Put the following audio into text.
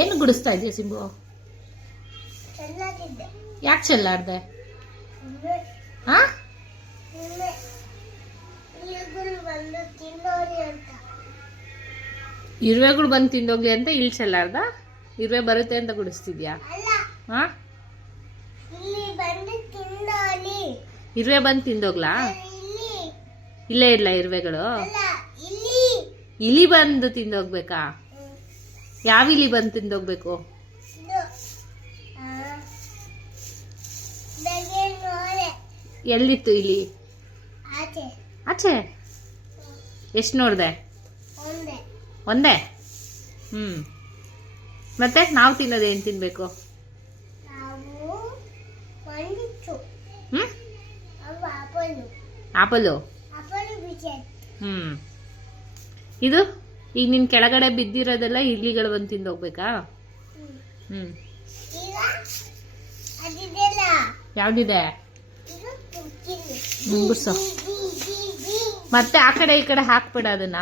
ಏನು ಗುಡಿಸ್ತಾ ಇದೆಯಾ ಸಿಂಬು? ಯಾಕೆ ಚೆಲ್ಲಾಡ್ದೆ? ಹಾ, ಇರುವೆಗಳು ಬಂದು ತಿಂದೋಗ್ಲಿ ಅಂತ ಇಲ್ಲಿ ಚೆಲ್ಲಾಡ್ದ? ಇರುವೆ ಬರುತ್ತೆ ಅಂತ ಗುಡಿಸ್ತಿದ್ಯಾ? ಹಾ, ಇರುವೆ ಬಂದು ತಿಂದೋಗ್ಲಾ? ಇಲ್ಲೇ ಇಲ್ಲ ಇರುವೆಗಳು. ಇಲಿ ಬಂದು ತಿಂದೋಗ್ಬೇಕಾ? ಯಾವ ಇಲಿ ಬಂದು ತಿಂದೋಗ್ಬೇಕು? ಎಲ್ಲಿತ್ತು ಇಲಿ? ಆಚೆ. ಎಷ್ಟು ನೋಡ್ದೆ? ಒಂದೇ. ಮತ್ತೆ ನಾವು ತಿನ್ನೋದು ಏನು ತಿನ್ಬೇಕು? ಆಪಲು. ಇದು ಈಗ ನಿನ್ ಕೆಳಗಡೆ ಬಿದ್ದಿರೋದೆಲ್ಲ ಇಲಿಗಳು ಬಂದು ತಿಂದೋಗ್ಬೇಕಾ? ಯಾವ್ದಿದೆ? ಗುಡ್ಸು. ಮತ್ತೆ ಆ ಕಡೆ ಈ ಕಡೆ ಹಾಕ್ಬಿಡ ಅದನ್ನ.